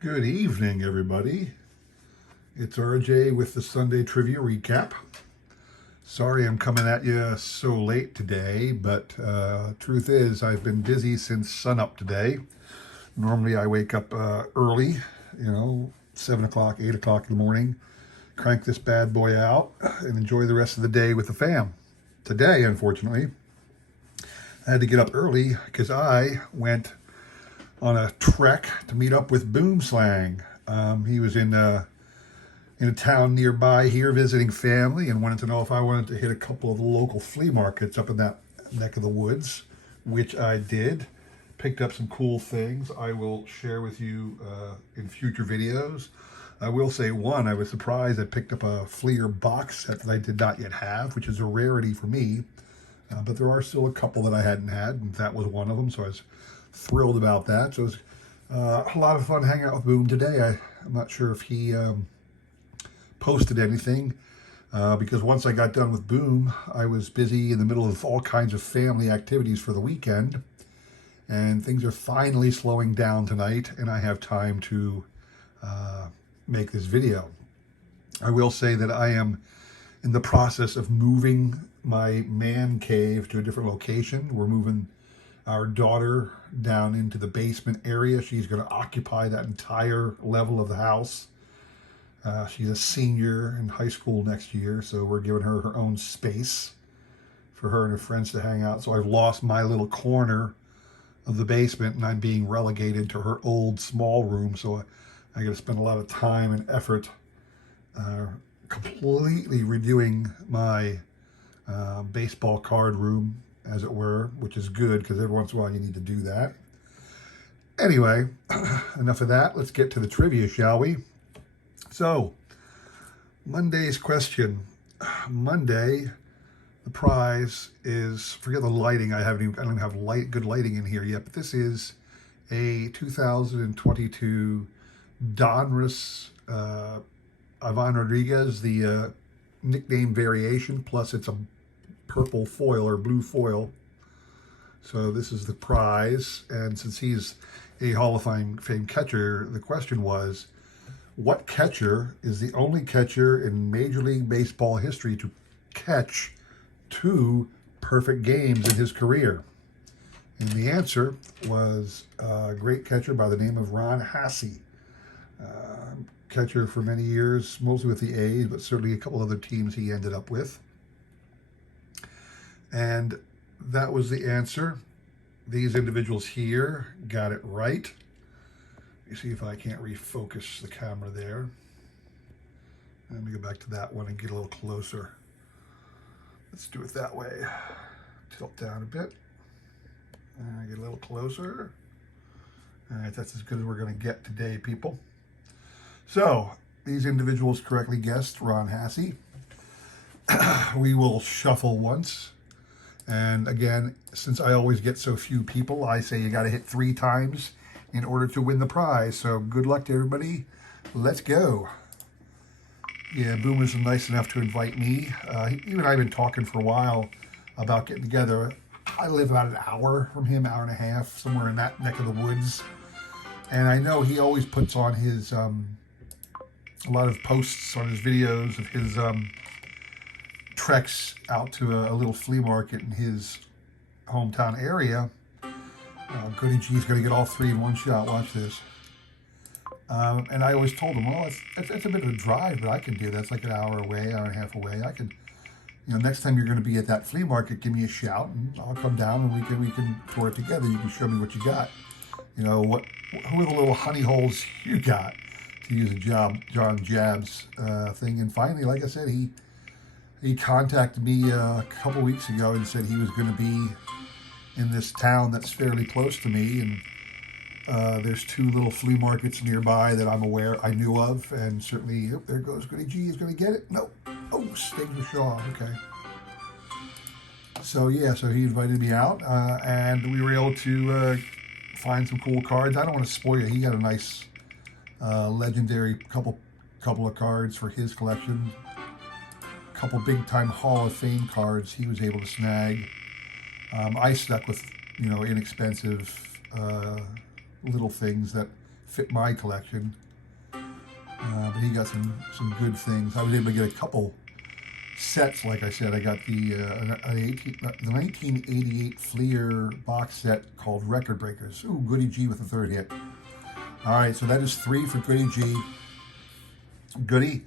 Good evening, everybody. It's RJ with the Sunday Trivia Recap. Sorry I'm coming at you so late today, but truth is I've been busy since sunup today. Normally I wake up early, 7 o'clock, 8 o'clock in the morning, crank this bad boy out, and enjoy the rest of the day with the fam. Today, unfortunately, I had to get up early because I went on a trek to meet up with Boomslang. He was in a town nearby here visiting family and wanted to know if I wanted to hit a couple of the local flea markets up in that neck of the woods, which I did. Picked up some cool things I will share with you in future videos. I will say, one, I was surprised I picked up a Fleer box set that I did not yet have, which is a rarity for me. But there are still a couple that I hadn't had, and that was one of them, so I was thrilled about that. So it was a lot of fun hanging out with Boom today. I'm not sure if he posted anything because once I got done with Boom, I was busy in the middle of all kinds of family activities for the weekend, and things are finally slowing down tonight, and I have time to make this video. I will say that I am in the process of moving my man cave to a different location. We're moving our daughter down into the basement area. She's going to occupy that entire level of the house. She's a senior in high school next year, so we're giving her her own space for her and her friends to hang out. So I've lost my little corner of the basement, and I'm being relegated to her old small room. So I got to spend a lot of time and effort completely redoing my baseball card room, as it were, which is good because every once in a while you need to do that. Anyway, enough of that. Let's get to the trivia, shall we? So, Monday's question. Monday, the prize is, forget the lighting. I don't even have good lighting in here yet, but this is a 2022 Donruss Ivan Rodriguez, the nickname variation, plus it's a purple foil or blue foil. So this is the prize, and since he's a Hall of Fame catcher, the question was, what catcher is the only catcher in Major League Baseball history to catch 2 perfect games in his career? And the answer was a great catcher by the name of Ron Hassey. Catcher for many years, mostly with the A's, but certainly a couple other teams he ended up with. And that was the answer. These individuals here got it right. Let me see if I can't refocus the camera there. Let me go back to that one and get a little closer. Let's do it that way. Tilt down a bit. Get a little closer. All right, that's as good as we're going to get today, people. So, these individuals correctly guessed Ron Hassey. We will shuffle once. And again, since I always get so few people, I say you got to hit 3 times in order to win the prize. So good luck to everybody. Let's go. Yeah, Boom was nice enough to invite me. He and I have been talking for a while about getting together. I live about an hour from him, hour and a half, somewhere in that neck of the woods. And I know he always puts on his, a lot of posts on his videos of his treks out to a little flea market in his hometown area. Goody G's going to get all 3 in one shot. Watch this. And I always told him, well, it's a bit of a drive, but I can do that. It's like an hour away, hour and a half away. I can, next time you're going to be at that flea market, give me a shout, and I'll come down and we can tour it together. You can show me what you got. Who are the little honey holes you got, to use a John Jabs thing. And finally, like I said, he contacted me a couple weeks ago and said he was going to be in this town that's fairly close to me, and there's 2 little flea markets nearby that I knew of, and certainly, there goes Goody G is going to get it. No, Sting the Shaw. Okay. So yeah, so he invited me out, and we were able to find some cool cards. I don't want to spoil you. He got a nice legendary couple of cards for his collection. Couple big-time Hall of Fame cards he was able to snag. I stuck with, inexpensive little things that fit my collection. But he got some good things. I was able to get a couple sets, like I said. I got the 1988 Fleer box set called Record Breakers. Ooh, Goody G with the third hit. All right, so that is 3 for Goody G. Goody,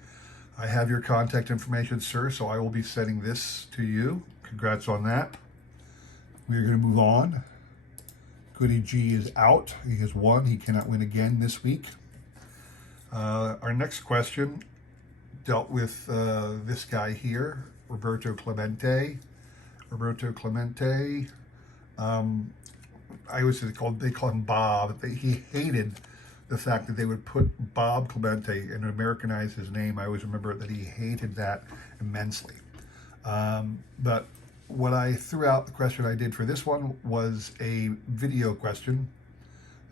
I have your contact information, sir, so I will be sending this to you. Congrats on that. We are going to move on. Goody G is out. He has won. He cannot win again this week. Our next question dealt with this guy here, Roberto Clemente. Roberto Clemente. They call him Bob. He hated the fact that they would put Bob Clemente and Americanize his name. I always remember that he hated that immensely. But what I threw out, the question I did for this one was a video question.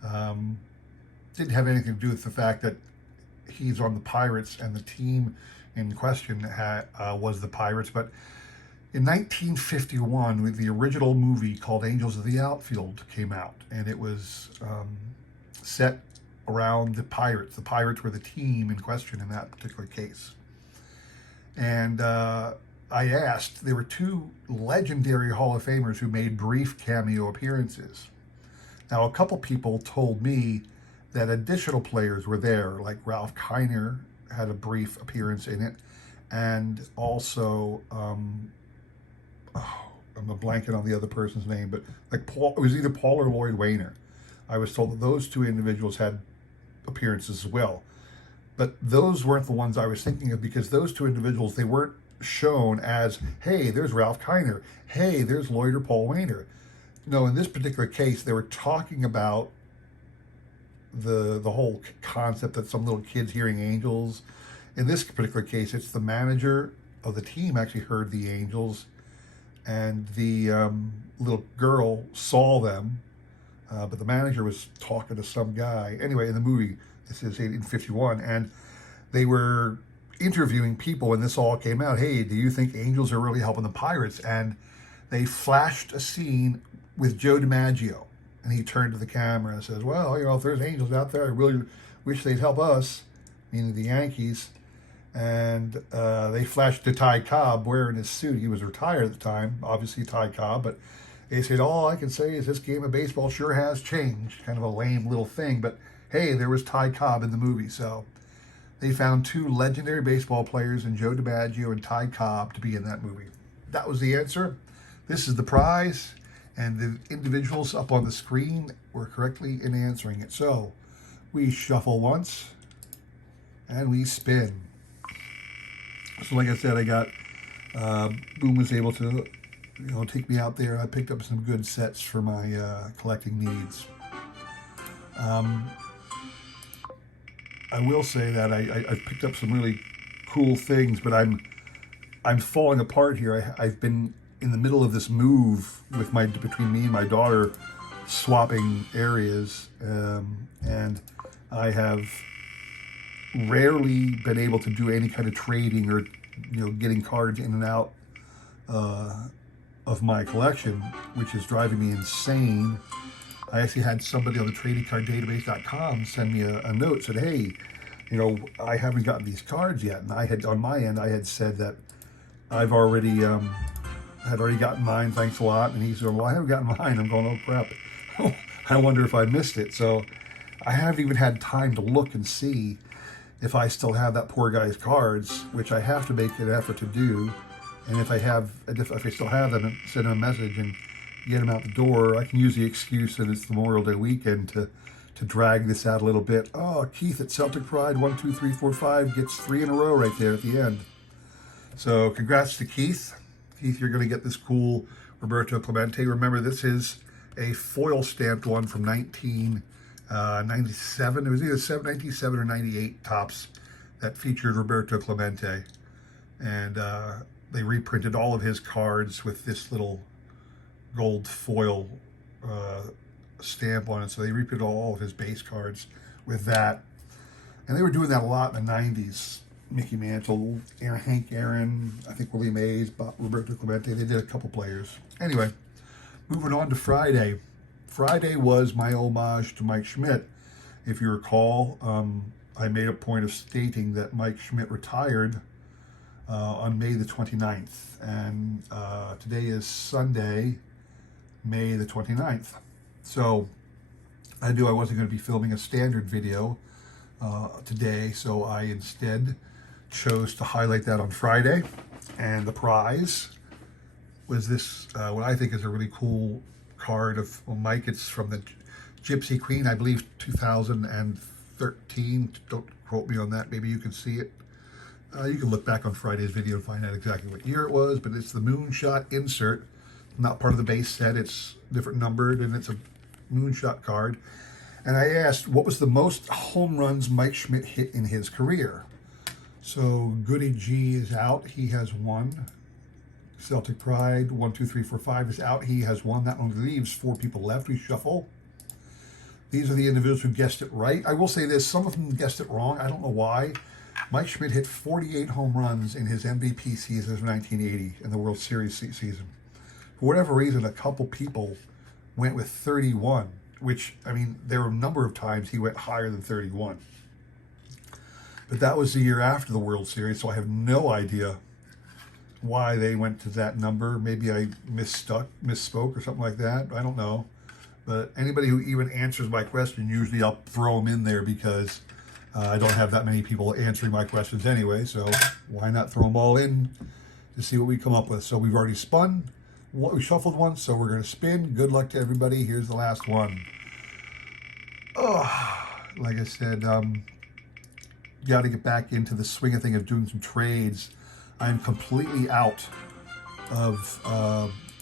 Didn't have anything to do with the fact that he's on the Pirates and the team in question was the Pirates. But in 1951, with the original movie called Angels of the Outfield came out, and it was set around the Pirates. The Pirates were the team in question in that particular case. And I asked, there were 2 legendary Hall of Famers who made brief cameo appearances. Now, a couple people told me that additional players were there, like Ralph Kiner had a brief appearance in it, and also, I'm a blanket on the other person's name, but like Paul, it was either Paul or Lloyd Wainer. I was told that those 2 individuals had appearances as well. But those weren't the ones I was thinking of, because those 2 individuals, they weren't shown as, hey, there's Ralph Kiner, hey, there's Lloyd or Paul Wainer. No, in this particular case, they were talking about the whole concept that some little kids hearing angels. In this particular case, it's the manager of the team actually heard the angels, and the little girl saw them, but the manager was talking to some guy. Anyway, in the movie, this is 1851, and they were interviewing people, and this all came out. Hey, do you think angels are really helping the Pirates? And they flashed a scene with Joe DiMaggio, and he turned to the camera and says, well, if there's angels out there, I really wish they'd help us, meaning the Yankees. And they flashed to Ty Cobb wearing his suit. He was retired at the time, obviously Ty Cobb, but they said, all I can say is this game of baseball sure has changed. Kind of a lame little thing, but hey, there was Ty Cobb in the movie. So they found 2 legendary baseball players in Joe DiMaggio and Ty Cobb to be in that movie. That was the answer. This is the prize, and the individuals up on the screen were correctly in answering it. So we shuffle once, and we spin. So like I said, I got, Boom was able to, take me out there. I picked up some good sets for my collecting needs. I will say that I picked up some really cool things, but I'm falling apart here. I've been in the middle of this move with between me and my daughter, swapping areas, and I have rarely been able to do any kind of trading or getting cards in and out of my collection, which is driving me insane. I actually had somebody on the tradingcarddatabase.com send me a note, said, hey, I haven't gotten these cards yet. And I had, on my end, I had said that I've already gotten mine, thanks a lot. And he said, well, I haven't gotten mine. I'm going, oh crap. I wonder if I missed it. So I haven't even had time to look and see if I still have that poor guy's cards, which I have to make an effort to do. And if I still have them, send him a message and get them out the door. I can use the excuse that it's the Memorial Day weekend to drag this out a little bit. Oh, Keith at Celtic Pride 1, 2, 3, 4, 5 gets 3 in a row right there at the end. So congrats to Keith. Keith, you're going to get this cool Roberto Clemente. Remember, this is a foil stamped one from 1997. It was either 1997 or 98 tops that featured Roberto Clemente. And they reprinted all of his cards with this little gold foil stamp on it. So they reprinted all of his base cards with that. And they were doing that a lot in the 90s. Mickey Mantle, Hank Aaron, I think Willie Mays, Roberto Clemente. They did a couple players. Anyway, moving on to Friday. Friday was my homage to Mike Schmidt. If you recall, I made a point of stating that Mike Schmidt retired on May the 29th, and today is Sunday, May the 29th. So I knew I wasn't going to be filming a standard video today, so I instead chose to highlight that on Friday. And the prize was this, what I think is a really cool card of Mike. It's from the Gypsy Queen, I believe 2013. Don't quote me on that. Maybe you can see it. You can look back on Friday's video and find out exactly what year it was, but it's the Moonshot insert. Not part of the base set. It's different numbered, and it's a Moonshot card. And I asked, what was the most home runs Mike Schmidt hit in his career? So Goody G is out. He has one. Celtic Pride, 1, 2, 3, 4, 5 is out. He has one. That one leaves 4 people left. We shuffle. These are the individuals who guessed it right. I will say this, some of them guessed it wrong. I don't know why. Mike Schmidt hit 48 home runs in his MVP season of 1980 in the World Series season. For whatever reason, a couple people went with 31, which, I mean, there were a number of times he went higher than 31. But that was the year after the World Series, so I have no idea why they went to that number. Maybe I misspoke or something like that. I don't know. But anybody who even answers my question, usually I'll throw them in there because I don't have that many people answering my questions anyway. So why not throw them all in to see what we come up with? So we've already spun. We shuffled one, so we're going to spin. Good luck to everybody. Here's the last one. Oh, like I said, got to get back into the swing of thing of doing some trades. I'm completely out of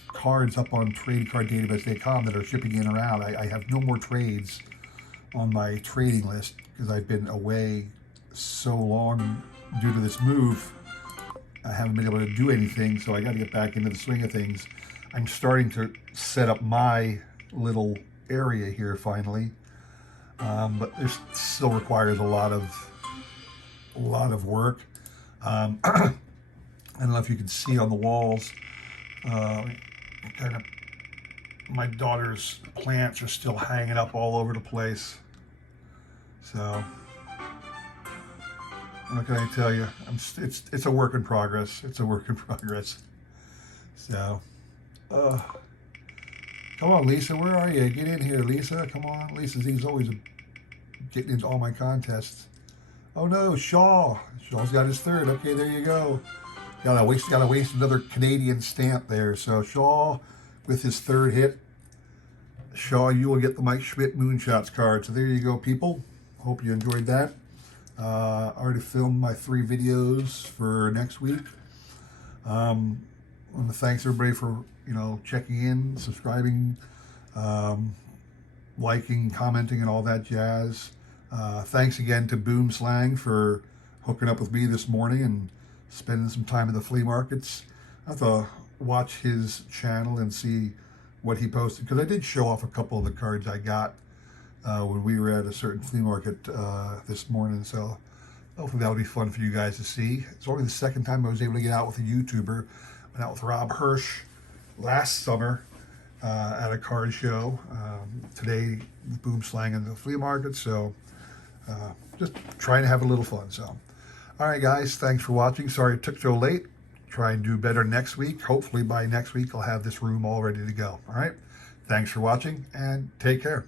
cards up on TradingCardDatabase.com that are shipping in or out. I have no more trades on my trading list because I've been away so long due to this move. I haven't been able to do anything, so I got to get back into the swing of things. I'm starting to set up my little area here finally, but it still requires a lot of work. I don't know if you can see on the walls, kind of my daughter's plants are still hanging up all over the place. So what can I tell you? It's a work in progress. It's a work in progress. So, come on, Lisa, where are you? Get in here, Lisa. Come on, Lisa's always getting into all my contests. Oh no, Shaw. Shaw's got his third. Okay, there you go. Gotta waste another Canadian stamp there. So Shaw with his third hit. Shaw, you will get the Mike Schmidt Moonshots card. So there you go, people. Hope you enjoyed that. I already filmed my 3 videos for next week. Thanks everybody for checking in, subscribing, liking, commenting, and all that jazz. Thanks again to Boom Slang for hooking up with me this morning and spending some time in the flea markets. I have to watch his channel and see what he posted, because I did show off a couple of the cards I got when we were at a certain flea market this morning. So hopefully that'll be fun for you guys to see. It's only the second time I was able to get out with a YouTuber. Went out with Rob Hirsch last summer at a card show. Today, Boom Slang in the flea market. So just trying to have a little fun. So, all right, guys, thanks for watching. Sorry it took so late. Try and do better next week. Hopefully by next week, I'll have this room all ready to go. All right. Thanks for watching and take care.